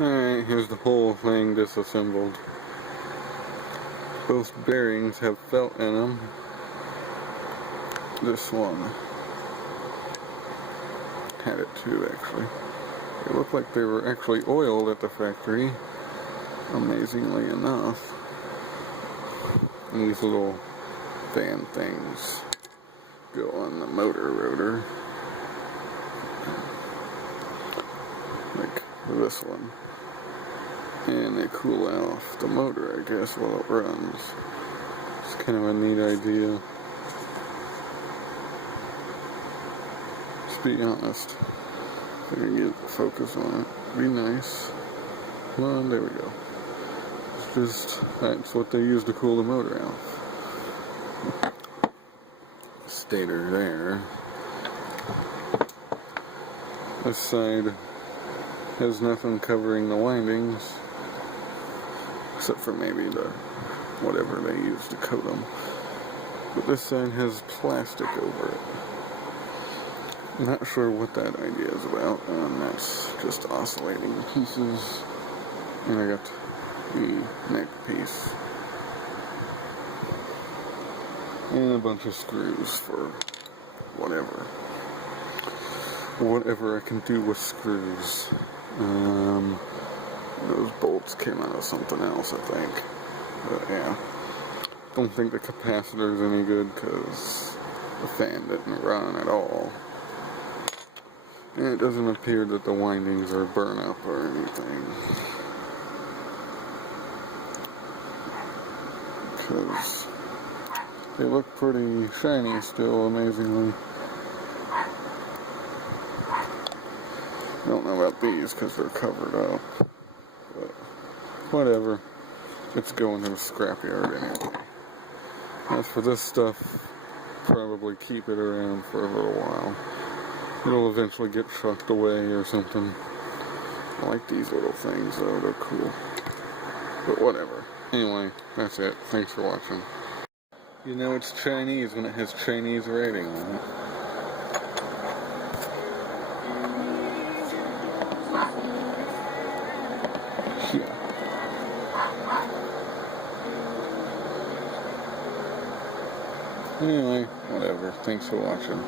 Alright, here's the whole thing disassembled. Both bearings have felt in them. This one had it too, actually. They looked like they were actually oiled at the factory, amazingly enough. And these little fan things go on the motor rotor, like this one, and they cool off the motor, I guess, while it runs. It's kind of a neat idea. To be honest, if I can get the focus on it, be nice. Well, there we go. It's just, that's what they use to cool the motor off. Stator there. This side has nothing covering the windings, except for maybe the whatever they use to coat them. But this side has plastic over it. I'm not sure what that idea is about, and that's just oscillating pieces. And I got the neck piece. And a bunch of screws for whatever I can do with screws. Those bolts came out of something else, I think. But yeah, don't think the capacitor's any good because the fan didn't run at all. And it doesn't appear that the windings are burnt up or anything, because they look pretty shiny still, amazingly. I don't know about these because they're covered up, but whatever. It's going to the scrapyard anyway. As for this stuff, probably keep it around for a little while. It'll eventually get trucked away or something. I like these little things though, they're cool. But whatever. Anyway, that's it. Thanks for watching. You know it's Chinese when it has Chinese writing on it. Yeah. Anyway, whatever. Thanks for watching.